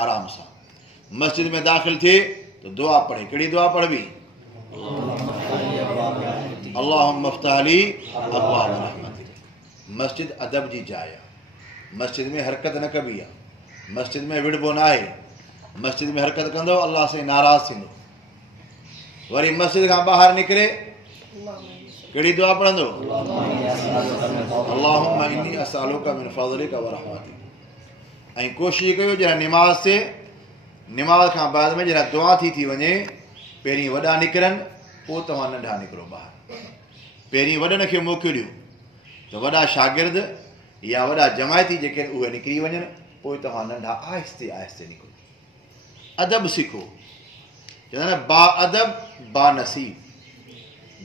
आराम से मस्जिद में दाखिल थे तो दुआ पढ़े। कड़ी दुआ पढ़बी? अल्लाहुम्मा फ़्तह ली अब्वाब रहमतिक। मस्जिद अदब जी जाइ आहे। मस्जिद में हरकत न कबी आहे। मस्जिद में विड़बो न आहे। मस्जिद में हरकत कंदो अल्लाह से नाराज़ थींदो। वरी मस्जिद खां ॿाहिरि निकिरे कहिड़ी दुआ पढ़ंदो? अल्लाहुम्मा इन्नी असअलुका मिन फ़ज़लिका व रहमतिक। ऐं कोशिशि कयो जॾहिं निमाज़ थिए, निमाज़ खां बाद में जॾहिं दुआ थी वञे, पहिरीं वॾा निकिरनि पोइ तव्हां नंढा निकिरो ॿाहिरि। पहिरीं वॾनि खे मौक़ो ॾियो त वॾा शागिर्द या वॾा जमायती जेके आहिनि उहे निकिरी वञनि, पोइ तव्हां नंढा आहिस्ते आहिस्ते निकिरो। अदब सिखो। चवंदा न बा अदब बा नसीब,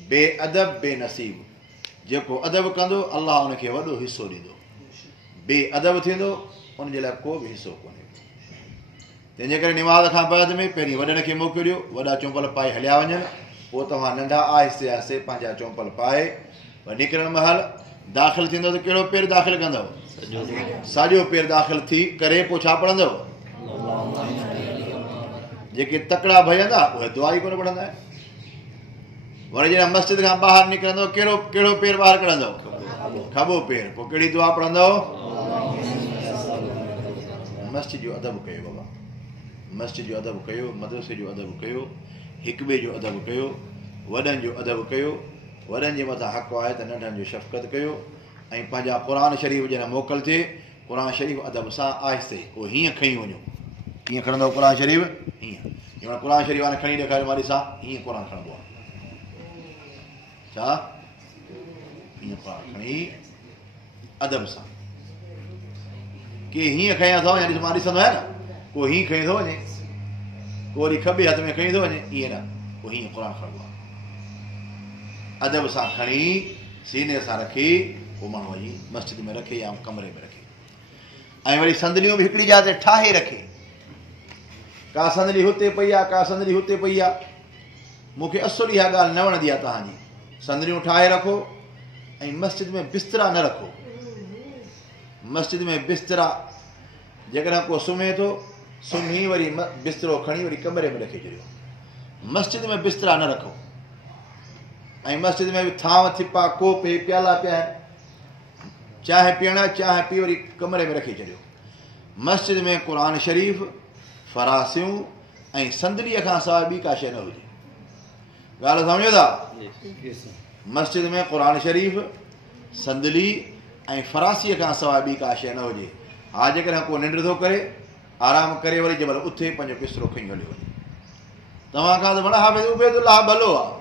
बेअदब बेनसीब। जेको अदब कंदो अलाह हुनखे वॾो हिसो ॾींदो, बेअदब थींदो उनजे लाइ को बि हिसो कोन्हे। तंहिंजे करे निमाज़ खां बाद में पहिरीं वॾनि खे मौक़ो ॾियो, वॾा चौंपल पाए हलिया वञनि, पोइ तव्हां नंढा आहिस्ते आहिस्ते पंहिंजा चौंपल पाए वरी निकिरण महिल दाख़िल थींदो त कहिड़ो पेर दाख़िल कंदव? साॼो पेर दाख़िल थी करे पोइ छा पढ़ंदव? जेके तकड़ा भॼंदा उहे दुआ ई कोन पढ़ंदा आहिनि। वरी जॾहिं मस्जिद खां ॿाहिरि निकिरंदव कहिड़ो पेर ॿाहिरि कढंदव? खॿो पेर। पोइ कहिड़ी दुआ पढ़ंदव? मस्जिद जो अदब कयो बाबा, मस्जिद जो अदब कयो, मदरसे जो अदब कयो, हिक ॿिए जो अदब कयो, वॾनि जो अदब कयो। वॾनि जे मथां हक़ आहे त नंढनि जो शफ़क़त कयो। ऐं पंहिंजा क़ुर शरीफ़ जॾहिं मोकल थिए, क़ुर शरीफ़ अदब सां आहिस्ते पोइ हीअं खणी वञो। कीअं खणंदव क़ुर शरीफ़? हीअं। ॼण क़ुर शरीफ़ हाणे खणी ॾेखारियो मां ॾिसां, हीअं क़ुर खणबो आहे। छा? हीअं क़ुर खणी अदब सां। के हीअं खणी अथव या मां ॾिसंदो आहियां न, को हीअं खणी थो वञे, को वरी खॿे हथ में खणी थो वञे, ईअं न, पोइ हीअं क़ुर खणबो आहे। अदब सां खणी सीने सां रखी पोइ माण्हू वञी मस्जिद में रखे या कमरे में रखे। ऐं वरी संदलियूं बि हिकिड़ी जाइ ते ठाहे रखे। का संदली हुते पई आहे, का संदली हुते पई आहे। मूंखे असुल इहा ॻाल्हि न वणंदी आहे तव्हांजी। संदलियूं ठाहे रखो ऐं मस्जिद में बिस्तरा न रखो। मस्जिद में बिस्तरा जेकॾहिं को सुम्हे थो, सुम्ही वरी बिस्तरो खणी वरी कमरे में रखी छॾियो। मस्जिद में बिस्तरा न रखो। ऐं मस्जिद में बि थांव थिपा कोप प्याला पिया आहिनि, चांहि पीअण, चांहि पी वरी कमरे में रखी छॾियो। मस्जिद में क़ुर शरीफ़, फरासियूं ऐं संदलीअ खां सवाइ ॿी का शइ न हुजे। ॻाल्हि सम्झो था? मस्जिद में क़ुर शरीफ़, संदली ऐं फरासीअ खां सवाइ ॿी का शइ न हुजे। हा जेकॾहिं को निंड थो करे, आराम करे वरी जंहिं महिल उथे पंहिंजो बिस्तरो खणी हलियो वञे। तव्हां खां त वण हाफ़िज़ उबैदुल्लाह भलो आहे,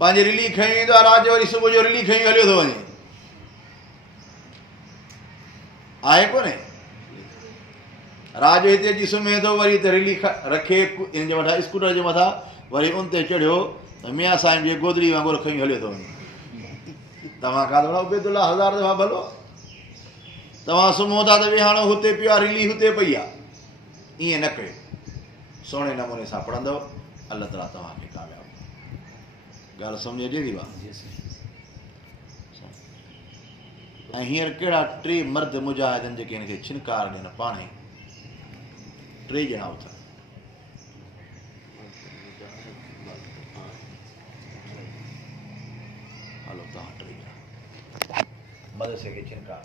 पंहिंजी रिली खणी ईंदो आहे, राति जो वरी सुबुह जो रिली खणी हलियो थो वञे। आहे कोन्हे? राति जो हिते अची सुम्हे थो, वरी त रिली रखे इन जे मथां स्कूटर जे मथां, वरी उन ते चढ़ियो त मियां साईं जे गोदड़ी वांगुरु खणी हलियो थो वञे। तव्हां खां त वण उबैदुल्लाह हज़ार दफ़ा भलो। तव्हां सुम्हो था त विहाणो हुते पियो आहे, रिली हुते पई आहे। ईअं न कयो। सुहिणे नमूने सां पढ़ंदव, अल्लाह ताला तव्हांखे कामयाबु। ॻाल्हि सम्झ अचे थी भाउ? ऐं हींअर कहिड़ा 3 मर्द मुजाहिदनि जेके हिनखे छिनकार ॾियनि पाण ई, 3 ॼणा उथनि। हलो तव्हां 3 ॼणा मदरसे खे छिनकार